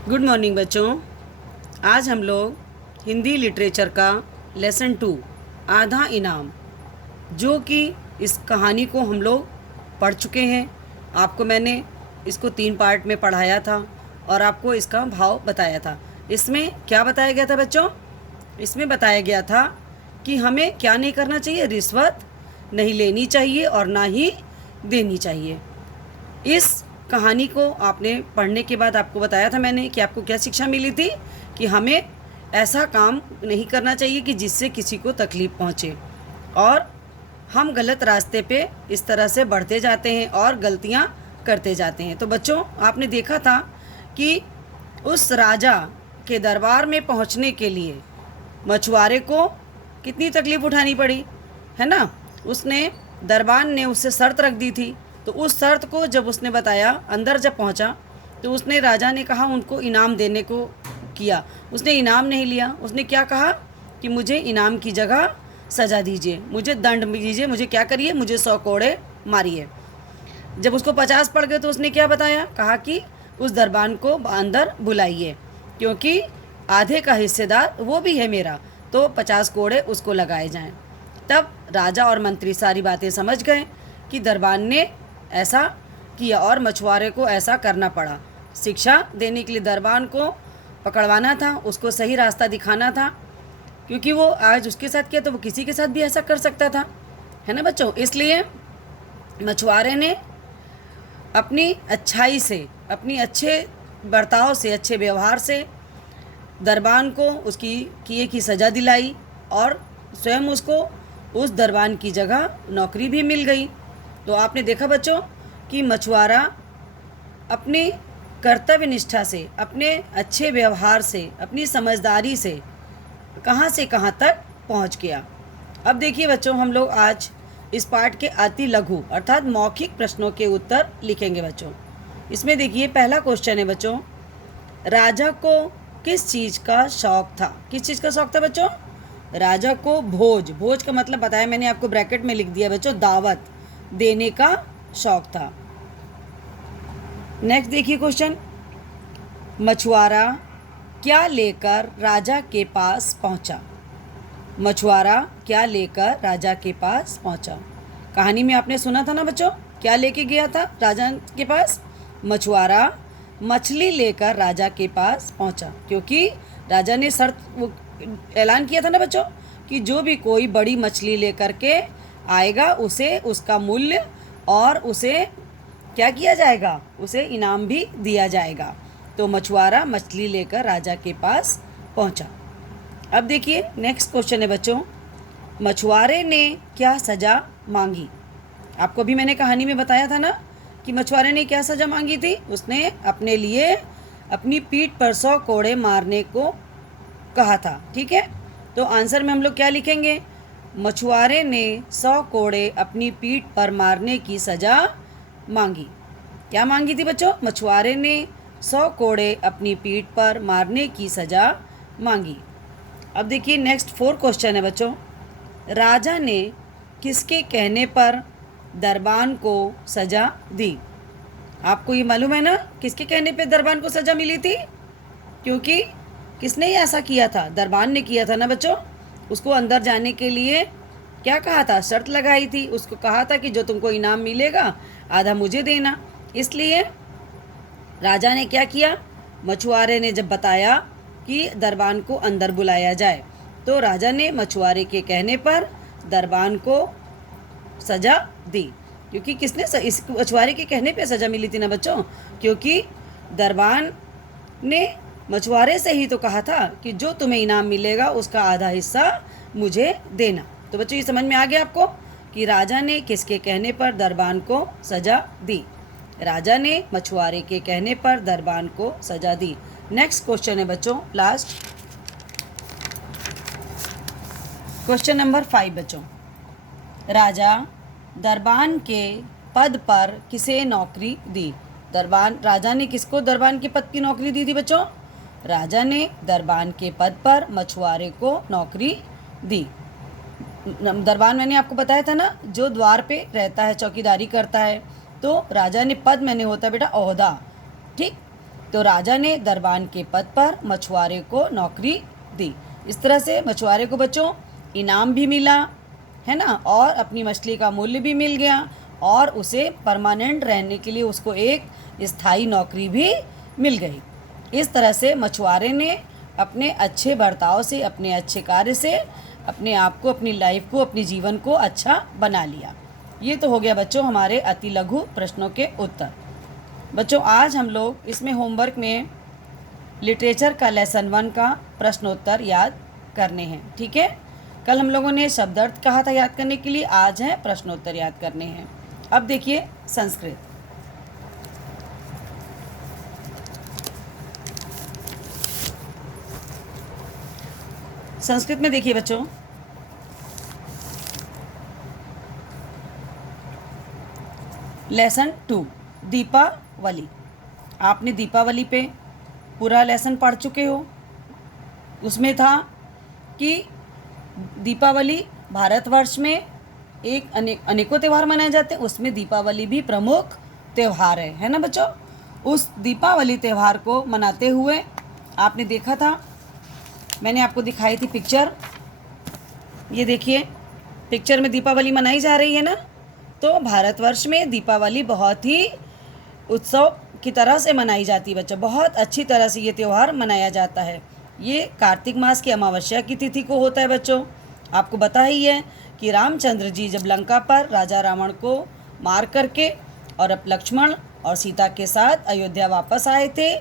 Good morning बच्चों। आज हम लोग हिंदी लिटरेचर का लेसन 2 आधा इनाम, जो कि इस कहानी को हम लोग पढ़ चुके हैं। आपको मैंने इसको 3 पार्ट में पढ़ाया था और आपको इसका भाव बताया था। इसमें क्या बताया गया था बच्चों? इसमें बताया गया था कि हमें क्या नहीं करना चाहिए, रिश्वत नहीं लेनी चाहिए और ना ही देनी चाहिए। इस कहानी को आपने पढ़ने के बाद आपको बताया था मैंने कि आपको क्या शिक्षा मिली थी कि हमें ऐसा काम नहीं करना चाहिए कि जिससे किसी को तकलीफ़ पहुँचे, और हम गलत रास्ते पे इस तरह से बढ़ते जाते हैं और गलतियाँ करते जाते हैं। तो बच्चों, आपने देखा था कि उस राजा के दरबार में पहुँचने के लिए मछुआरे को कितनी तकलीफ़ उठानी पड़ी, है ना। उसने दरबार ने उससे शर्त रख दी थी, तो उस शर्त को जब उसने बताया, अंदर जब पहुंचा, तो उसने राजा ने कहा उनको इनाम देने को किया। उसने इनाम नहीं लिया। उसने क्या कहा कि मुझे इनाम की जगह सज़ा दीजिए, मुझे दंड दीजिए, मुझे क्या करिए, मुझे 100 कोड़े मारिए। जब उसको 50 पड़ गए तो उसने क्या बताया, कहा कि उस दरबान को अंदर बुलाइए, क्योंकि आधे का हिस्सेदार वो भी है मेरा, तो 50 कोड़े उसको लगाए जाएं। तब राजा और मंत्री सारी बातें समझ गए कि दरबान ने ऐसा किया और मछुआरे को ऐसा करना पड़ा। शिक्षा देने के लिए दरबान को पकड़वाना था, उसको सही रास्ता दिखाना था, क्योंकि वो आज उसके साथ किया तो वो किसी के साथ भी ऐसा कर सकता था, है ना बच्चों। इसलिए मछुआरे ने अपनी अच्छाई से, अपनी अच्छे बर्ताव से, अच्छे व्यवहार से दरबान को उसकी किए की सज़ा दिलाई और स्वयं उसको उस दरबान की जगह नौकरी भी मिल गई। तो आपने देखा बच्चों कि मछुआरा अपनी कर्तव्य निष्ठा से, अपने अच्छे व्यवहार से, अपनी समझदारी से कहाँ तक पहुंच गया। अब देखिए बच्चों, हम लोग आज इस पाठ के अति लघु अर्थात मौखिक प्रश्नों के उत्तर लिखेंगे बच्चों। इसमें देखिए पहला क्वेश्चन है बच्चों, राजा को किस चीज़ का शौक था? किस चीज़ का शौक था बच्चों? राजा को भोज, भोज का मतलब बताया मैंने आपको, ब्रैकेट में लिख दिया बच्चों, दावत देने का शौक था। नेक्स्ट देखिए क्वेश्चन, मछुआरा क्या लेकर राजा के पास पहुंचा? मछुआरा क्या लेकर राजा के पास पहुंचा? कहानी में आपने सुना था ना बच्चों, क्या लेके गया था राजा के पास? मछुआरा मछली लेकर राजा के पास पहुंचा, क्योंकि राजा ने शर्त ऐलान किया था ना बच्चों कि जो भी कोई बड़ी मछली लेकर के आएगा उसे उसका मूल्य और उसे क्या किया जाएगा, उसे इनाम भी दिया जाएगा। तो मछुआरा मछली लेकर राजा के पास पहुंचा। अब देखिए नेक्स्ट क्वेश्चन है बच्चों, मछुआरे ने क्या सज़ा मांगी? आपको भी मैंने कहानी में बताया था ना कि मछुआरे ने क्या सज़ा मांगी थी। उसने अपने लिए अपनी पीठ पर 100 कोड़े मारने को कहा था, ठीक है। तो आंसर में हम लोग क्या लिखेंगे, मछुआरे ने 100 कोड़े अपनी पीठ पर मारने की सज़ा मांगी। क्या मांगी थी बच्चों? मछुआरे ने 100 कोड़े अपनी पीठ पर मारने की सज़ा मांगी। अब देखिए नेक्स्ट 4 क्वेश्चन है बच्चों, राजा ने किसके कहने पर दरबान को सज़ा दी? आपको ये मालूम है ना किसके कहने पे दरबान को सज़ा मिली थी? क्योंकि किसने ऐसा किया था? दरबान ने किया था ना बच्चों। उसको अंदर जाने के लिए क्या कहा था? शर्त लगाई थी। उसको कहा था कि जो तुमको इनाम मिलेगा आधा मुझे देना। इसलिए राजा ने क्या किया, मछुआरे ने जब बताया कि दरबान को अंदर बुलाया जाए, तो राजा ने मछुआरे के कहने पर दरबान को सज़ा दी। क्योंकि किसने इस मछुआरे के कहने पे सज़ा मिली थी ना बच्चों, क्योंकि दरबान ने मछुआरे से ही तो कहा था कि जो तुम्हें इनाम मिलेगा उसका आधा हिस्सा मुझे देना। तो बच्चों ये समझ में आ गया आपको कि राजा ने किसके कहने पर दरबान को सज़ा दी? राजा ने मछुआरे के कहने पर दरबान को सज़ा दी। नेक्स्ट क्वेश्चन है बच्चों, लास्ट क्वेश्चन नंबर 5 बच्चों, राजा दरबान के पद पर किसे नौकरी दी? राजा ने किसको दरबान के पद की नौकरी दी थी बच्चों? राजा ने दरबान के पद पर मछुआरे को नौकरी दी। दरबान मैंने आपको बताया था ना, जो द्वार पे रहता है, चौकीदारी करता है। तो राजा ने, पद मैंने होता है बेटा ओहदा, ठीक। तो राजा ने दरबान के पद पर मछुआरे को नौकरी दी। इस तरह से मछुआरे को बच्चों इनाम भी मिला, है ना, और अपनी मछली का मूल्य भी मिल गया, और उसे परमानेंट रहने के लिए उसको एक स्थायी नौकरी भी मिल गई। इस तरह से मछुआरे ने अपने अच्छे बर्ताव से, अपने अच्छे कार्य से अपने आप को, अपनी लाइफ को, अपने जीवन को अच्छा बना लिया। ये तो हो गया बच्चों हमारे अति लघु प्रश्नों के उत्तर। बच्चों आज हम लोग इसमें होमवर्क में लिटरेचर का लेसन 1 का प्रश्नोत्तर याद करने हैं, ठीक है। कल हम लोगों ने शब्दार्थ कहा था याद करने के लिए, आज है प्रश्नोत्तर याद करने हैं। अब देखिए संस्कृत। संस्कृत में देखिए बच्चों, लेसन 2 दीपावली। आपने दीपावली पे पूरा लेसन पढ़ चुके हो। उसमें था कि दीपावली भारतवर्ष में एक अनेकों त्यौहार मनाए जाते हैं, उसमें दीपावली भी प्रमुख त्यौहार है ना बच्चों। उस दीपावली त्यौहार को मनाते हुए आपने देखा था, मैंने आपको दिखाई थी पिक्चर, ये देखिए पिक्चर में दीपावली मनाई जा रही है ना। तो भारतवर्ष में दीपावली बहुत ही उत्सव की तरह से मनाई जाती है बच्चों, बहुत अच्छी तरह से ये त्यौहार मनाया जाता है। ये कार्तिक मास की अमावस्या की तिथि को होता है बच्चों। आपको पता ही है कि रामचंद्र जी जब लंका पर राजा रावण को मार करके और अब लक्ष्मण और सीता के साथ अयोध्या वापस आए थे,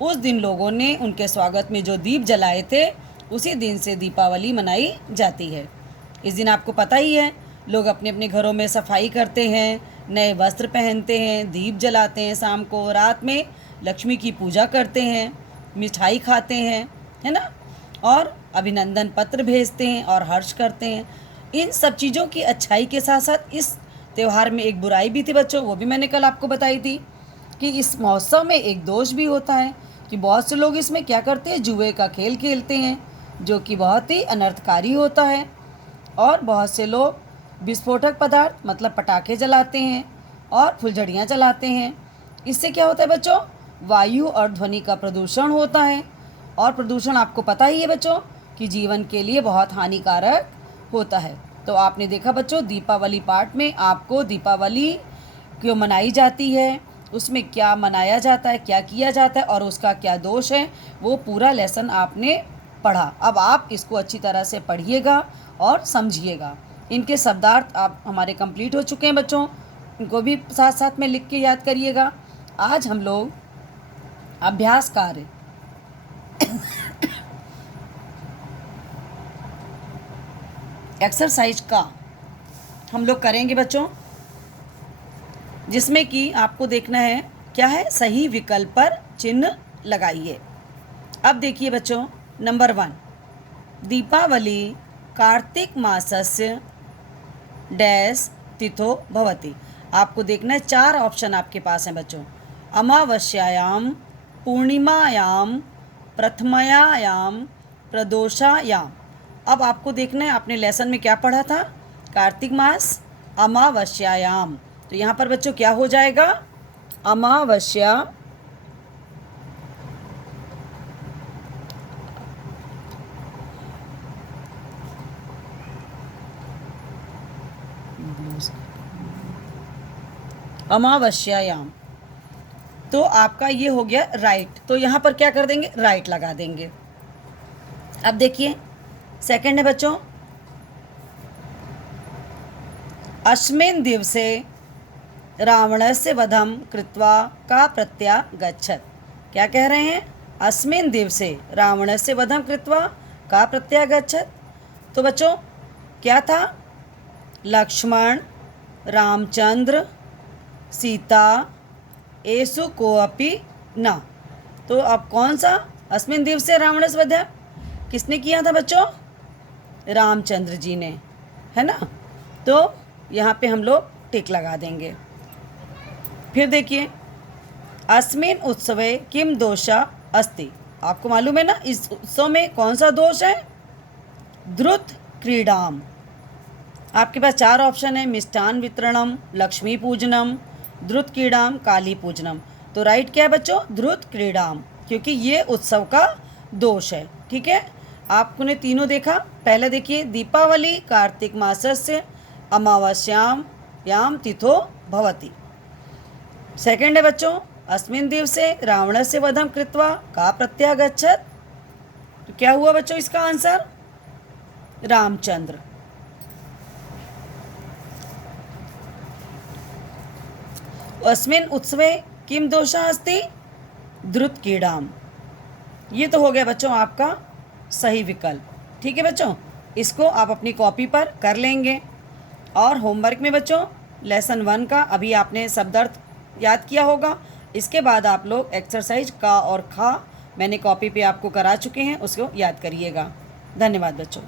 उस दिन लोगों ने उनके स्वागत में जो दीप जलाए थे, उसी दिन से दीपावली मनाई जाती है। इस दिन आपको पता ही है, लोग अपने अपने घरों में सफाई करते हैं, नए वस्त्र पहनते हैं, दीप जलाते हैं, शाम को रात में लक्ष्मी की पूजा करते हैं, मिठाई खाते हैं, है ना, और अभिनंदन पत्र भेजते हैं और हर्ष करते हैं। इन सब चीज़ों की अच्छाई के साथ साथ इस त्यौहार में एक बुराई भी थी बच्चों, वो भी मैंने कल आपको बताई थी कि इस महोत्सव में एक दोष भी होता है कि बहुत से लोग इसमें क्या करते हैं, जुए का खेल खेलते हैं, जो कि बहुत ही अनर्थकारी होता है। और बहुत से लोग विस्फोटक पदार्थ मतलब पटाखे जलाते हैं और फुलझड़ियाँ जलाते हैं। इससे क्या होता है बच्चों, वायु और ध्वनि का प्रदूषण होता है, और प्रदूषण आपको पता ही है बच्चों कि जीवन के लिए बहुत हानिकारक होता है। तो आपने देखा बच्चों दीपावली पार्ट में आपको दीपावली क्यों मनाई जाती है, उसमें क्या मनाया जाता है, क्या किया जाता है और उसका क्या दोष है, वो पूरा लेसन आपने पढ़ा। अब आप इसको अच्छी तरह से पढ़िएगा और समझिएगा। इनके शब्दार्थ आप हमारे कंप्लीट हो चुके हैं बच्चों, इनको भी साथ साथ में लिख के याद करिएगा। आज हम लोग अभ्यास कार्य एक्सरसाइज का हम लोग करेंगे बच्चों, जिसमें कि आपको देखना है क्या है, सही विकल्प पर चिन्ह लगाइए। अब देखिए बच्चों नंबर 1, दीपावली कार्तिक मासस्य डैश तिथो भवति। आपको देखना है 4 ऑप्शन आपके पास हैं बच्चों, अमावस्यायाम, पूर्णिमायाम, प्रथमायाम, प्रदोषायाम। अब आपको देखना है आपने लेसन में क्या पढ़ा था, कार्तिक मास अमावस्यायाम, तो यहाँ पर बच्चों क्या हो जाएगा, अमावस्या अमावस्यायाम, तो आपका ये हो गया राइट। तो यहाँ पर क्या कर देंगे, राइट लगा देंगे। अब देखिए सेकंड है बच्चों, अस्मिन् दिवसे रावणस्य वधं कृत्वा का प्रत्यागच्छत्। क्या कह रहे हैं, अस्मिन् दिवसे रावणस्य वधं कृत्वा का प्रत्यागच्छत्। तो बच्चों क्या था, लक्ष्मण, रामचंद्र, सीता, एषु कोऽपि न। तो अब कौन सा, अस्मिन् दिवसे रावणस्य वधः किसने किया था बच्चों, रामचंद्र जी ने, है ना। तो यहाँ पे हम लोग टिक लगा देंगे। फिर देखिए अस्मिन् उत्सवे किम दोषा अस्ति। आपको मालूम है ना इस उत्सव में कौन सा दोष है, द्रुत क्रीडाम। आपके पास 4 ऑप्शन है, मिष्टान वितरणम, लक्ष्मी पूजनम, द्रुत क्रीडाम, काली पूजनम। तो राइट क्या है बच्चों, धृत क्रीडाम, क्योंकि ये उत्सव का दोष है। ठीक है, आपको ने तीनों देखा। पहले देखिए, दीपावली कार्तिक मासस्य अमावास्याम याम तिथो भवति। सेकंड है बच्चों, अस्मिन् दिवसे रावणस्य वधं कृत्वा का प्रत्यागच्छत्। तो क्या हुआ बच्चों इसका आंसर, रामचंद्र। अस्मिन् उत्सवे किम दोषः अस्ति, धृत क्रीडाम। ये तो हो गया बच्चों आपका सही विकल्प। ठीक है बच्चों, इसको आप अपनी कॉपी पर कर लेंगे। और होमवर्क में बच्चों लेसन 1 का अभी आपने शब्दार्थ याद किया होगा। इसके बाद आप लोग एक्सरसाइज का और खा मैंने कॉपी पे आपको करा चुके हैं, उसको याद करिएगा। धन्यवाद बच्चों।